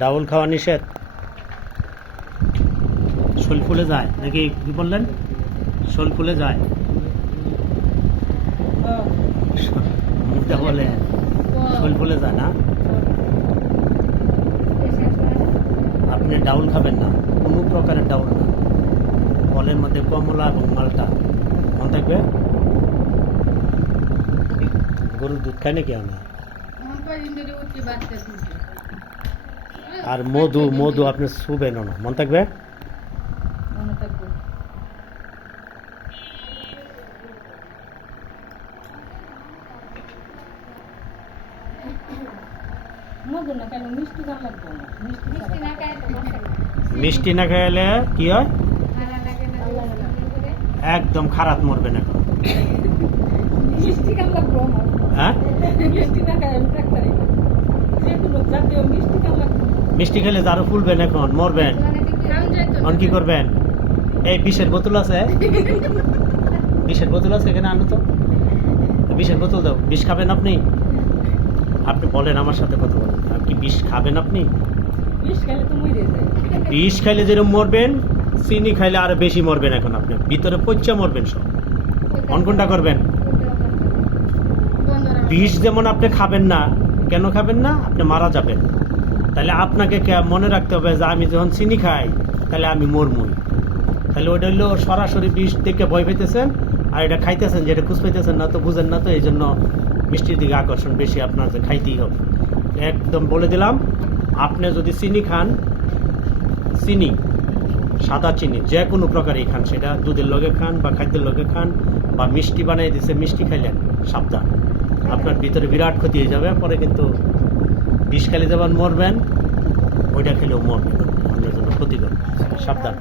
ডাউল খাওয়া নিষেধ। শরীর ফুলে যায় নাকি কি বললেন? শরীর ফুলে যায়, মুখটা বলে শরীর ফুলে যায় না। আপনি ডাউল খাবেন না, কোনো প্রকারের ডাউল না। ফলের মধ্যে কমলা এবং মালটা মনে থাকবে। গরুর দুধ খায় নাকি আমরা? আর মধু মধু আপনি শুবেন না, মনে থাকবে। মিষ্টি না খাইলে কি হয়? একদম খারাপ মরবেন এখন। হ্যাঁ, মিষ্টি খেলে আরো ফুলবেন, এখন মরবেন। এখন কি করবেন? এই বিষের বোতল আছে, বিষের বোতল আছে এখানে, আনো তো বিষের বোতল দাও। বিষ খাবেন আপনি? আপনি বলেন, আমার সাথে কথা বলেন, কি বিষ খাবেন আপনি? বিষ খাইলে যেরকম মরবেন, চিনি খাইলে আরো বেশি মরবেন। এখন আপনি ভিতরে পচা মরবেন সব। কোনটা করবেন? বিষ যেমন আপনি খাবেন না, কেন খাবেন না? আপনি মারা যাবেন। তাহলে আপনাকে মনে রাখতে হবে যে আমি যখন চিনি খাই তাহলে আমি মরমুই। তাহলে ওইটা হইলো সরাসরি বিষ দেখে ভয় পেতেছেন, আর এটা খাইতেছেন যেটা খুঁজ পাইতেছেন না, তো বুঝেন না, তো এই জন্য মিষ্টির দিকে আকর্ষণ বেশি আপনার, যে খাইতেই হবে। একদম বলে দিলাম, আপনি যদি চিনি খান, চিনি সাদা চিনি যে কোনো প্রকারই খান, সেটা দুধের লগে খান বা খাদ্যের লগে খান, বা মিষ্টি বানিয়ে দিচ্ছে মিষ্টি খাইলেন, সাবধান, আপনার ভিতরে বিরাট ক্ষতি হয়ে যাবে। পরে কিন্তু বিষ খাইলে যেমন মরবেন, ওইটা খেলেও মরবেন, আপনার জন্য ক্ষতিকর। সাবধান।